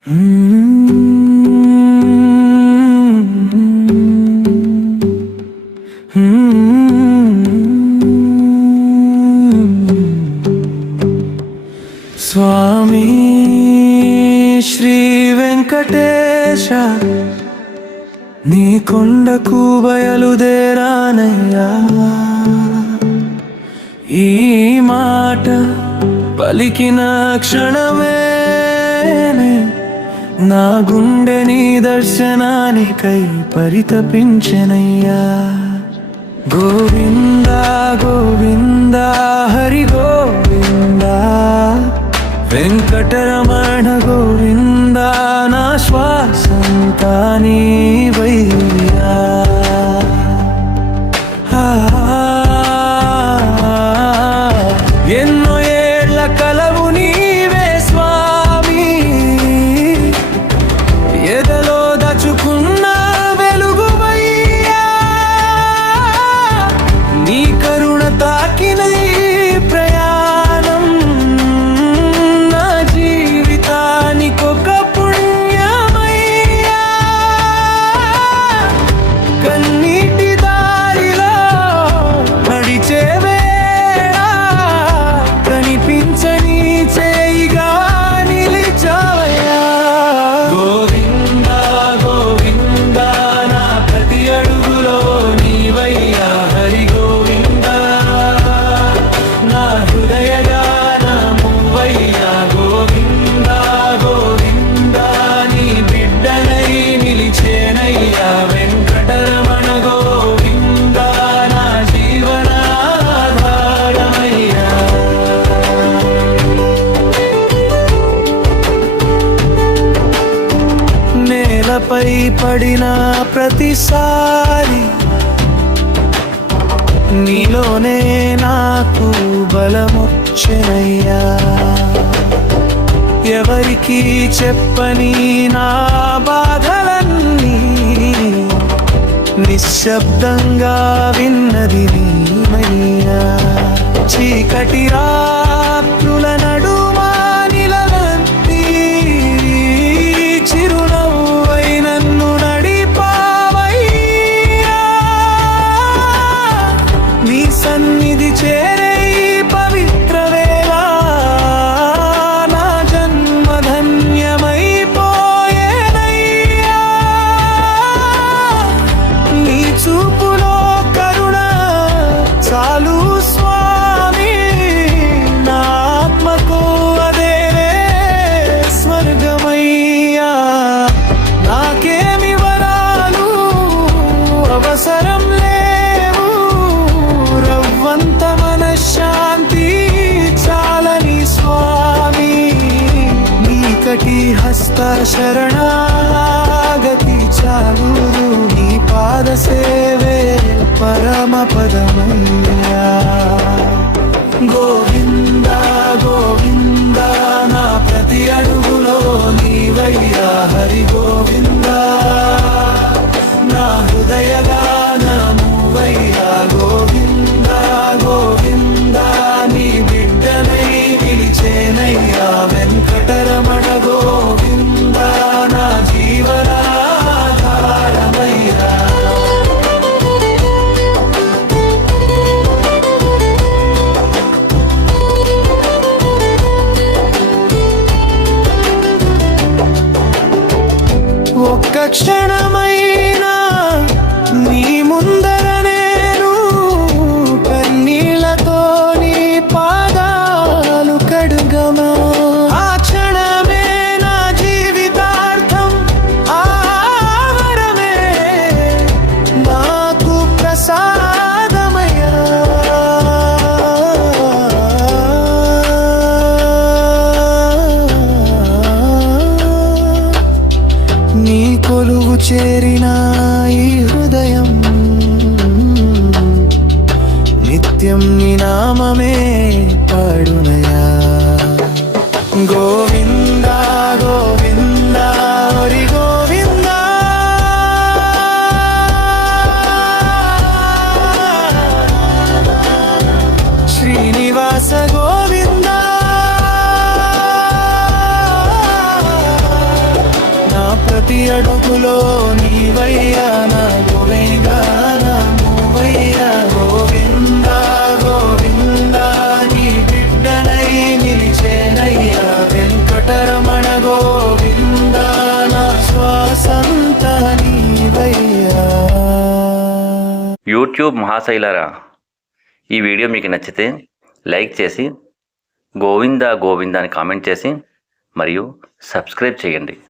స్వామి శ్రీ వెంకటేశ నీ కొండకు బయలుదేరానయ్యా. ఈ మాట పలికిన క్షణమే నా గుండె నీ దర్శనానికై పరితపించెనయ్యా. గోవిందా గోవిందా హరి గోవిందా, వెంకటరమణ గోవిందా, నా శ్వాసంతా నీవయ్యా. ఎన్నో ఏళ్ల కలవు నీవే స్వామి, ఎదలో దచుకున్న వెలుగువయ్యా. నీ కరుణ తాకిన ప్రయాణం నా జీవితానికొక పుణ్యమయ్యా. కన్నీటి దారిలో నడిచే వేళ కనిపించని చేయిగా నిలిచావయ్యా. గోవిందా గోవిందా నా ప్రతి అడుగులో నీవయ్యా. హరి గోవిందా నా హృదయగానమువయ్యా. గోవిందా గోవిందా నీ బిడ్డనై నిలిచేనయ్యా. వెంకటరమణ గోవిందా నా జీవనాధారమయ్యా. నేలపై పడిన ప్రతిసారి నీలోనే నాకు బలమొచ్చెనయ్యా. ఎవరికి చెప్పని నా బాధలన్నీ నిశ్శబ్దంగా విన్నది నీవయ్యా. చీకటి రాత్రుల నడుమా నిలవెత్తి చిరునవ్వై నన్ను నడిపావయ్యా. నీ సన్నిధి చేరే ఈ పవిత్ర వేళ నా జన్మ ధన్యమైపోయేనయ్యా. నీ చూపులో కరుణ చాలు స్వామి, నా ఆత్మకు అదే స్వర్గమయ్యా. నాకేమి వరాలు అవసరం లేవు, రవ్వంత మనశ్శాంతి చాలని స్వామి. నీకటి హస్త శరణాగతి చాలు, నీ పాద సేవే పరమ పదమయ్యా. గోవిందా గోవిందా నా ప్రతి అడుగులో నీవయ్యా. హరి గోవిందా నా హృదయగానమువయ్యా. గోవిందా గోవిందా నీ బిడ్డనై నిలిచేనయ్యా. వెంకటరమణ గోవిందా నా జీవనాధారమయ్యా. ఒక్క క్షణమైనా నీ ముందర నేను కన్నీళ్లతో నీ పాదాలు కడుగమా. ఆ క్షణమే నా జీవితార్థం, ఆ వరమే నాకు ప్రసాదమయ్యా. నీ కొలువు చేరిన ఈ హృదయం నిత్యం నీ నామమే పాడునయా. గోవిందా గోవిందా హరి గోవిందా, శ్రీనివాస గోవిందా. ప్రతి అడుగులో నీవయ్యా నా గోవిందా నా మూవయ్యా గోవిందా గోవిందా నీ బిడ్డనై నిలిచేనయ్యా వెంకటరమణ గోవిందా నా శ్వాసంతా నీవయ్యా. యూట్యూబ్ మహాశైలారా, ఈ వీడియో మీకు నచ్చితే లైక్ చేసి గోవిందా గోవిందా అని కామెంట్ చేసి మరియు సబ్స్క్రైబ్ చేయండి.